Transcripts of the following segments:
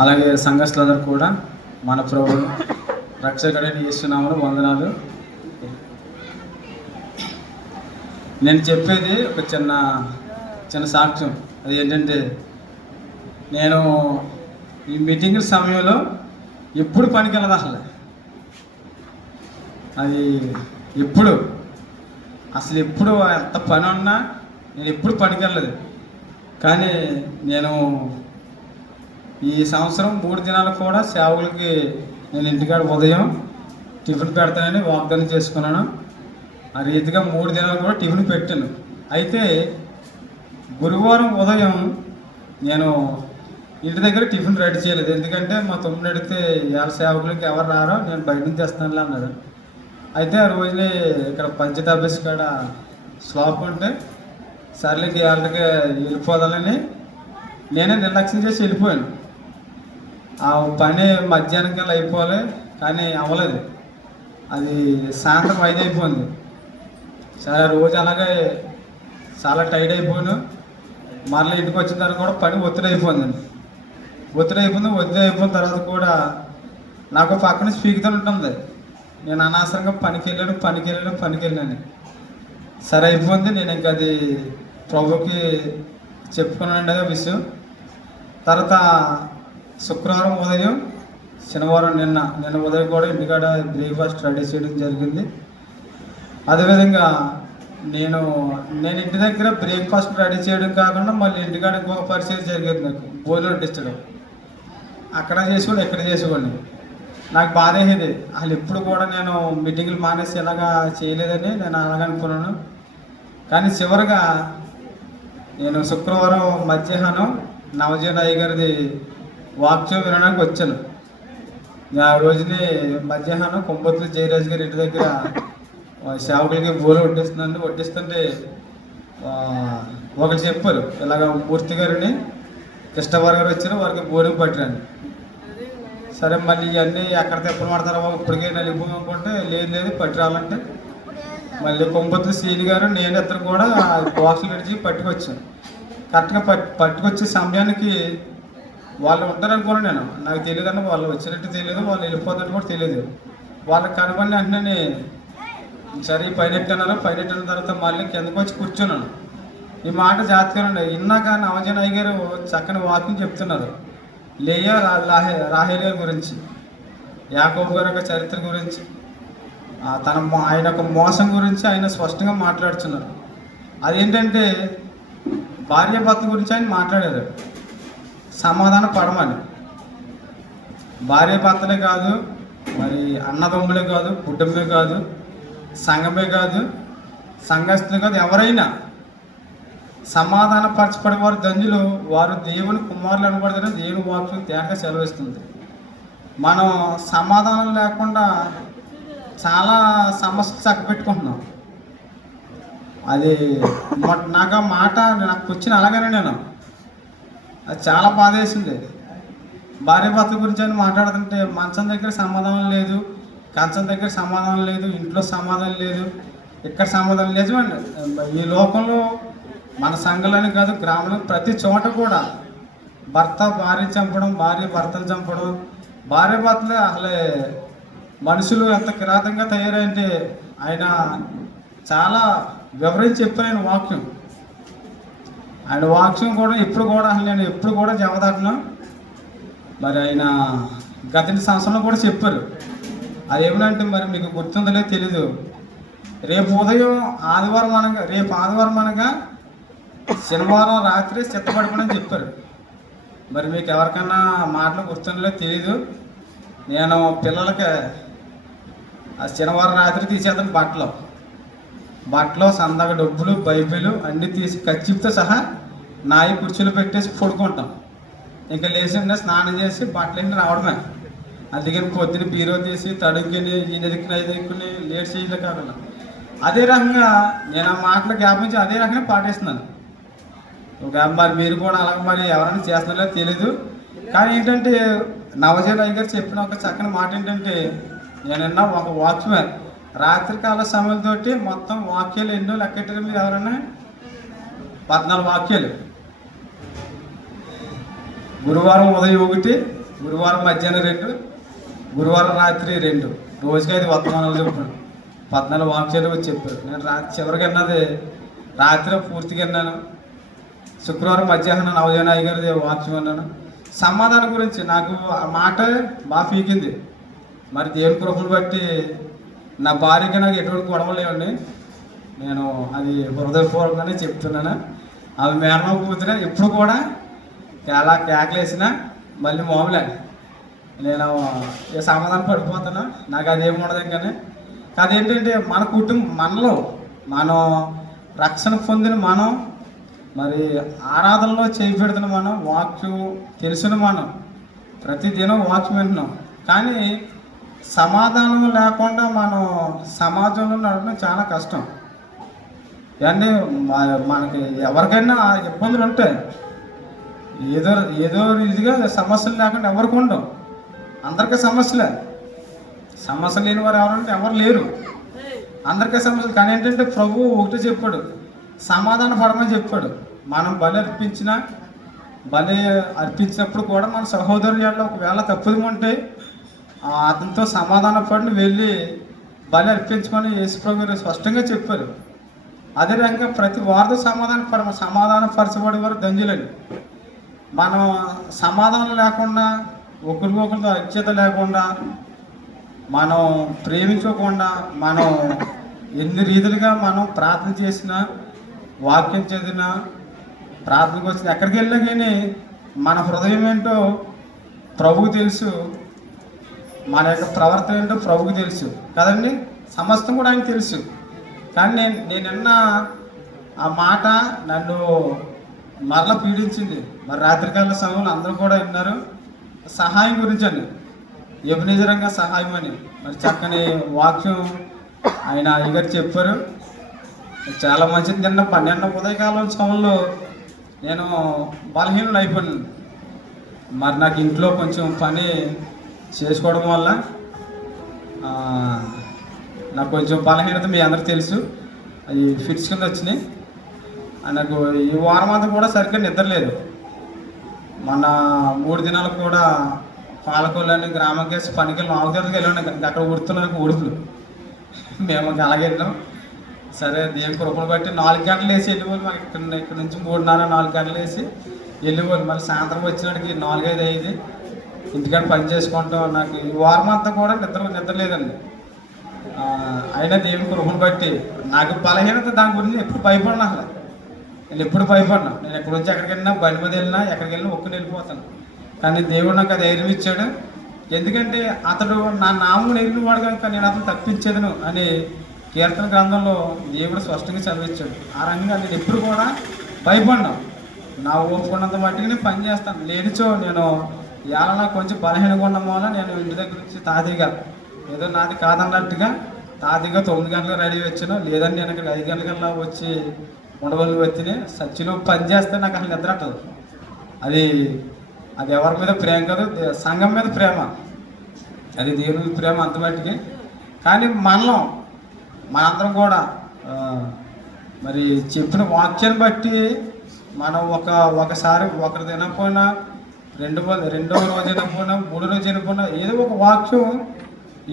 అలాగే సంఘస్థులందరూ కూడా మన ప్రభు రక్షకుడైన యేసు నామములో వందనాలు. నేను చెప్పేది ఒక చిన్న సాక్ష్యం. అది ఏంటంటే, నేను ఈ మీటింగుల సమయంలో ఎప్పుడు పనికి వెళ్ళదు అసలు. అది ఎప్పుడు ఎంత పని ఉన్నా నేను ఎప్పుడు పనికి వెళ్ళలేదు. కానీ నేను ఈ సంవత్సరం 3 దినాలు కూడా సేవకులకి నేను ఇంటికాడ ఉదయం టిఫిన్ పెడతానని వాగ్దానం చేసుకున్నాను. ఆ రీతిగా 3 దినాలు కూడా టిఫిన్ పెట్టాను. అయితే గురువారం ఉదయం నేను ఇంటి దగ్గర టిఫిన్ రెడీ చేయలేదు. ఎందుకంటే మా తమ్ముడు అడిగితే ఇవాళ సేవకులకి ఎవరు రారో నేను బయట నుంచి తెస్తానులే అన్నాడు. అయితే ఆ రోజునే ఇక్కడ పంచాయతీ ఆఫీస్ కాడ స్లాప్ ఉంటే సర్లేకి వాళ్ళకి వెళ్ళిపోదాలని నేనే నిర్లక్ష్యం చేసి వెళ్ళిపోయాను. ఆ పని మధ్యాహ్నం కల్లా అయిపోవాలి, కానీ అవ్వలేదు. అది సాయంత్రం 5 అయిపోయింది. సరే రోజు అలాగే చాలా టైర్డ్ అయిపోయాను. మరలా ఇంటికి వచ్చిన తర్వాత కూడా పని ఒత్తిడి అయిపోయింది అయిపోయిన తర్వాత కూడా నాకు పక్కన స్పీకర్ ఉంటుంది. నేను అనవసరంగా పనికి వెళ్ళాను. సరే అయిపోయింది. నేను ఇంకా అది ప్రభుకి చెప్పుకున్నాను అదే విషయం. తర్వాత శుక్రవారం ఉదయం, శనివారం నిన్న ఉదయం కూడా ఇంటికాడ బ్రేక్ఫాస్ట్ రెడీ చేయడం జరిగింది. అదేవిధంగా నేను ఇంటి దగ్గర బ్రేక్ఫాస్ట్ రెడీ చేయడం కాకుండా మళ్ళీ ఇంటికాడ ఇంకొక పరిచయం జరిగింది. నాకు భోజనం వడ్డించడం అక్కడ చేసేవాడు, ఎక్కడ చేసేవాడిని. నాకు బాధ అయ్యేది. అసలు ఎప్పుడు కూడా నేను మీటింగులు మానేసి ఇలాగా చేయలేదని నేను అలాగనుకున్నాను. కానీ చివరిగా నేను శుక్రవారం మధ్యాహ్నం నవజీవన్ అయ్య గారిది వాక్యం వినడానికి వచ్చాను. ఆ రోజుని మధ్యాహ్నం కుంపత్తులు జయరాజు గారి ఇంటి దగ్గర సేవకులకి బోలు వడ్డిస్తుంటే ఒకరు చెప్పారు, ఇలాగ మూర్తి గారిని కృష్ణవారి గారు వచ్చారు, వారికి బోరం పట్టిరండి. సరే మళ్ళీ ఇవన్నీ ఎక్కడ తెప్పలు పడతారో ఇప్పటికే నలిగిపోయి అనుకుంటే లేదు పట్టిరాలంటే మళ్ళీ కుంపత్తులు శ్రీని గారు నేను ఇద్దరు కూడా బాక్సులు విడిచి పట్టుకొచ్చాను. కరెక్ట్గా పట్టుకొచ్చే సమయానికి వాళ్ళు ఉంటారనుకోను. నాకు తెలియదు, వాళ్ళు వచ్చినట్టు తెలియదు, వాళ్ళు వెళ్ళిపోతున్నట్టు కూడా తెలియదు. వాళ్ళకి కనబడిన వెంటనే సరే పైనెట్టిన తర్వాత మళ్ళీ కిందకు వచ్చి కూర్చున్నాను. ఈ మాట జాతకండి. ఇన్నాక నవజన్ అయ్య గారు చక్కని వాకింగ్ చెప్తున్నారు. లేయా రాహేల్ గారి గురించి, యాకోబు గారి యొక్క చరిత్ర గురించి, ఆయన యొక్క మోసం గురించి ఆయన స్పష్టంగా మాట్లాడుతున్నారు. అదేంటంటే భార్యాభర్త గురించి ఆయన మాట్లాడారు. సమాధాన పడమని. భార్యాభర్తలే కాదు, మరి అన్నదమ్ములే కాదు, కుటుంబమే కాదు, సంఘమే కాదు, సంఘస్థులే కాదు, ఎవరైనా సమాధాన పరచబడే వారు ధన్యులు, వారు దేవుని కుమారులు అనబడతారని దేవుని వాక్యం తేటగా సెలవిస్తుంది. మనం సమాధానం లేకుండా చాలా సమస్యలు చక్కబెట్టుకుంటున్నాం. అది నాకు ఆ మాట నాకు వచ్చిన అలాగనే అది చాలా బాధ వేసింది. భార్యాభర్తల గురించి అని మాట్లాడుతుంటే మంచం దగ్గర సమాధానం లేదు, కంచం దగ్గర సమాధానం లేదు, ఇంట్లో సమాధానం లేదు, ఇక్కడ సమాధానం లేదు. ఈ లోకంలో మన సంఘాలని కాదు, గ్రామంలో ప్రతి చోట కూడా భర్త భార్య చంపడం, భార్య భర్తలు చంపడం, భార్యాభర్తలే అసలే మనుషులు ఎంత కిరాతంగా తయారంటే ఆయన చాలా వివరించి చెప్పారు. ఆయన వాక్యం కూడా ఎప్పుడు కూడా అసలు నేను ఎప్పుడు కూడా జవదాటను. మరి ఆయన గత సంవత్సరంలో కూడా చెప్పారు. అది ఏమిటంటే మరి మీకు గుర్తుందలే తెలీదు, రేపు ఆదివారం అనగా శనివారం రాత్రి సిద్ధపడిపోవడం చెప్పారు. మరి మీకు ఎవరికన్నా మాటలు గుర్తుండలే తెలీదు. నేను పిల్లలకి ఆ శనివారం రాత్రి తీసేద్దాం బట్టలు సందాక డబ్బులు బైబిలు అన్నీ తీసి కచ్చిప్తో సహా నాయి కుర్చీలు పెట్టేసి పడుకుంటాం. ఇంకా లేచిండే స్నానం చేసి బట్టలు రావడమే. అందుకని పొద్దున్న బీరో తీసి తడుక్కుని ఈయన ఎదుక్కుని లేట్ చేయలే కాకుండా అదే రకంగా నేను ఆ మాటలు జ్ఞాపించి అదే రకంగా పాటిస్తున్నాను. మరి మీరు కూడా అలాగే మరి ఎవరైనా చేస్తున్నారో తెలీదు. కానీ ఏంటంటే నవజీవన్ అయ్య గారు చెప్పిన ఒక చక్కని మాట ఏంటంటే, నేనన్నా ఒక వాక్యమే రాత్రికాల సమయంతో మొత్తం వాక్యాలు ఎన్నో లెక్కెట్టారు మీరు ఎవరైనా? 14 వాక్యాలు. గురువారం ఉదయం 1, గురువారం మధ్యాహ్నం 2, గురువారం రాత్రి 2, రోజుకి 5 వర్తమానాలు చెప్పాడు. 14 వాక్యాలు వచ్చి చెప్పారు. నేను చివరికి అన్నది రాత్రి పూర్తిగా విన్నాను. శుక్రవారం మధ్యాహ్నం నవజనాయి గారి వాక్యం అన్నాను. సమాధానం గురించి నాకు ఆ మాట బాగా పీకింది. మరి దేవుని కృపను బట్టి నా భార్యకి నాకు ఎటువంటి గొడవలు లేవండి. నేను అది హృదయపూర్వకంగానే చెప్తున్నాను. ఆమె మేనమామ కూతురు ఎప్పుడు కూడా చాలా కేకలేసినా మళ్ళీ మామూలే నేను సమాధానం పడిపోతాను. నాకు అదేమి ఉండదు. కానీ అదేంటంటే మన కుటుంబం మనలో మనం రక్షణ పొందిన మనం మరి ఆరాధనలో చేయి పెడుతున్న మనం వాక్యం తెలిసిన మనం ప్రతిదినం వాక్యం వింటున్నాం. కానీ సమాధానం లేకుండా మనం సమాజంలో నడవడం చాలా కష్టం. ఇవన్నీ మనకి ఎవరికైనా ఇబ్బందులు ఉంటాయి. ఏదో ఏదో ఇదిగా సమస్యలు లేకుండా ఎవరికి ఉండవు. అందరికీ సమస్యలే. సమస్య లేని వారు ఎవరంటే ఎవరు లేరు. అందరికీ సమస్యలు. కానీ ఏంటంటే ప్రభు ఒకటి చెప్పాడు, సమాధాన పడమని చెప్పాడు. మనం బలి అర్పించినప్పుడు కూడా మన సహోదరులలో ఒకవేళ తప్పుది ఉంటే అతనితో సమాధాన పడిని వెళ్ళి బలి అర్పించమని యేసు ప్రభు గారు స్పష్టంగా చెప్పారు. అదే రకంగా ప్రతి వారితో సమాధానపరచబడే వారు ధన్యులని. మనం సమాధానం లేకుండా ఒకరికొకరితో ఐక్యత లేకుండా మనం ప్రేమించకుండా మనం ఎన్ని రీతులుగా మనం ప్రార్థన చేసినా వాక్యం చదివినా ప్రార్థనకు వచ్చిన ఎక్కడికి వెళ్ళినా కానీ మన హృదయం ఏంటో ప్రభువుకు తెలుసు. మన యొక్క ప్రవర్తన ఏంటో ప్రభువుకు తెలుసు కదండి. సమస్తం కూడా ఆయనకు తెలుసు. కానీ నేనన్న ఆ మాట నన్ను మరలా పీడించింది. మరి రాత్రికాల సమయంలో అందరూ కూడా విన్నారు. సహాయం గురించి అండి, ఎబినేజరంగా సహాయం అని మరి చక్కని వాక్యం ఆయన అయ్యగారు చెప్పారు. చాలా మంచిది. నిన్న 12 ఉదయకాలం సమయంలో నేను బలహీనులు అయిపోయాను. మరి నాకు ఇంట్లో కొంచెం పని చేసుకోవడం వల్ల నాకు కొంచెం బలహీనత మీ అందరికి తెలుసు. అవి ఫిట్స్ కింద వచ్చినాయి. నాకు ఈ వారం అంతా కూడా సరిగ్గా నిద్రలేదు. మన 3 దినాలు కూడా పాలకొల్లని గ్రామకేసి పనికి 4 గంటలకు వెళ్ళాను. అక్కడ ఉడుతున్నాను ఉడుపులు. మేము అలాగే వెళ్ళాం. సరే దేవుని కృపను బట్టి 4 గంటలు వేసి వెళ్ళిపోవాలి. మాకు ఇక్కడ నుంచి 3:30-4 గంటలు వేసి వెళ్ళిపోవాలి. మళ్ళీ సాయంత్రం వచ్చినాడికి 4-5 అయ్యేది. ఇంటికాడ పని చేసుకుంటాం. నాకు ఈ వారం అంతా కూడా నిద్ర లేదండి. అయినా దేవుని కృపను బట్టి నాకు బలహీనత దాని గురించి ఎప్పుడు భయపడినా. అసలు నేను ఎప్పుడు భయపడినా. నేను ఎక్కడి నుంచి ఎక్కడికి వెళ్ళినా బండి మీద వెళ్ళినా ఎక్కడికి వెళ్ళినా ఒక్కని వెళ్ళిపోతాను. కానీ దేవుడు నాకు అది ధైర్యం ఇచ్చాడు. ఎందుకంటే అతడు నా నామం ఎరిగిన వాడు కనుక నేను అతను తప్పించేదను అని కీర్తన గ్రంథంలో దేవుడు స్పష్టంగా చదివించాడు. ఆ రంగంగా నేను ఎప్పుడు కూడా భయపడినా. నా ఓపుకున్నంత మట్టికి పని చేస్తాను. లేనిచో నేను ఇవాళ నాకు కొంచెం బలహీనంగా ఉండడం వల్ల నేను ఇంటి దగ్గర నుంచి తాతయ్యగా ఏదో నాది కాదన్నట్టుగా తాతయ్యగా 9 గంటలకు రెడీ వచ్చాను. లేదంటే నేను ఇక్కడ 5 గంటలకల్లా వచ్చి ఉండవల్లి వచ్చినాయి. సచ్చిలో పని చేస్తే నాకు అసలు నిద్ర అట్టదు. అది ఎవరి మీద ప్రేమ కాదు, సంఘం మీద ప్రేమ. అది దేవుని ప్రేమ అంత మట్టికి. కానీ మనందరం కూడా మరి చెప్పిన వాక్యాన్ని బట్టి మనం ఒకసారి ఒకరి తినకపోయినా రెండవ రోజు వినకపోయినా 3వ రోజు వినకపోయినా ఏదో ఒక వాక్యం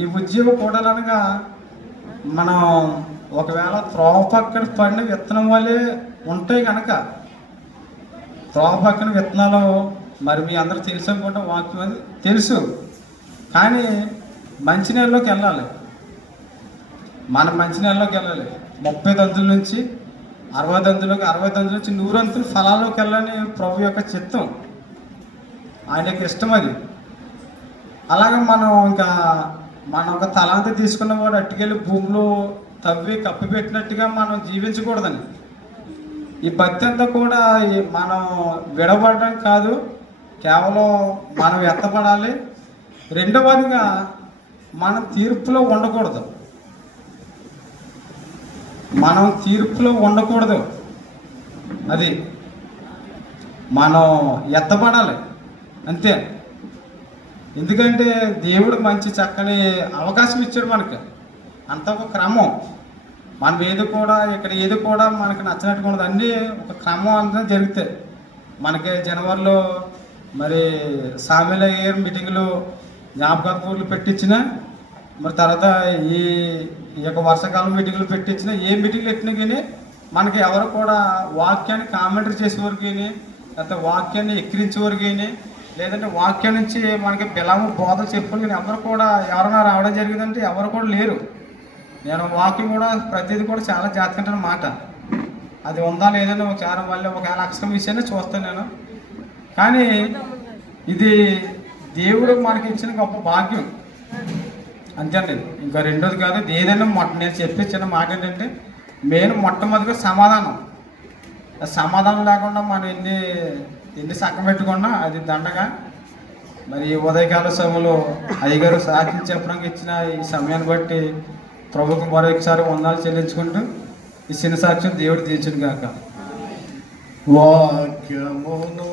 ఈ ఉద్యోగం కూడాలనగా మనం ఒకవేళ త్రోవ పక్కన పడిన విత్తనం వల్లే ఉంటాయి కనుక త్రోవ పక్కన విత్తనాలు మరి మీ అందరూ తెలుసు అనుకుంటా. వాక్యం అది తెలుసు. కానీ మంచినీళ్ళలోకి వెళ్ళాలి. మనం మంచినీళ్ళలోకి వెళ్ళాలి. 30 తంతుల నుంచి 60 తంతులకి, 60 తంతుల నుంచి 100 అంతులు ఫలాల్లోకి వెళ్ళాలని ప్రభు యొక్క చిత్తం, ఆయన యొక్క ఇష్టం అది. అలాగే మనం ఒక తలాంతి తీసుకున్న వాడు అట్టుకెళ్ళి భూమిలో తవ్వి కప్పి పెట్టినట్టుగా మనం జీవించకూడదని. ఈ భక్తి అంతా కూడా మనం విడబడడం కాదు, కేవలం మనం ఎత్తపడాలి. రెండవదిగా మనం తీర్పులో ఉండకూడదు. అది మనం ఎత్తపడాలి అంతే. ఎందుకంటే దేవుడు మంచి చక్కని అవకాశం ఇచ్చాడు మనకి. అంత ఒక క్రమం. మనం ఏది కూడా మనకి నచ్చినట్టుగా ఉండదు. అన్నీ ఒక క్రమం అంతా జరుగుతాయి. మనకి జనవరిలో మరి సామెల అయ్యారు మీటింగ్లో జ్ఞాపకాలు పెట్టించిన, మరి తర్వాత ఈ ఈ యొక్క వర్షాకాలం మీటింగ్లు పెట్టించిన, ఏ మీటింగ్లు పెట్టినా కానీ మనకి ఎవరు కూడా వాక్యాన్ని కామెంటరీ చేసేవారు కానీ, లేకపోతే వాక్యాన్ని ఎక్కిరించేవారు కానీ, లేదంటే వాక్యం నుంచి మనకి బిలాము బోధలు చెప్పుకుని కానీ ఎవరు కూడా ఎవరైనా రావడం జరిగిందంటే ఎవరు కూడా లేరు. నేను వాక్యం కూడా ప్రతిదీ కూడా చాలా జాగ్రత్తగా మాట అది ఉందా లేదని ఒకసారి మళ్ళీ ఒకవేళ అక్షరం విషయాన్ని చూస్తాను నేను. కానీ ఇది దేవుడు మనకి ఇచ్చిన గొప్ప భాగ్యం అంతేండి. ఇంకా రెండోది కాదు, ఏదైనా నేను చెప్పిన మాట ఏంటంటే మెయిన్ మొట్టమొదటిగా సమాధానం. సమాధానం లేకుండా మనం ఎన్ని సక్కం పెట్టుకున్నా అది దండగా. మరి ఈ ఉదయకాల సమయంలో అయ్యగారు సాక్షి చెప్పడానికి ఇచ్చిన ఈ సమయాన్ని బట్టి ప్రభుత్వం మరొకసారి వందనాలు చెల్లించుకుంటూ ఈ చిన్న సాక్ష్యం దేవుడు తీర్చును గాక. వాక్యమును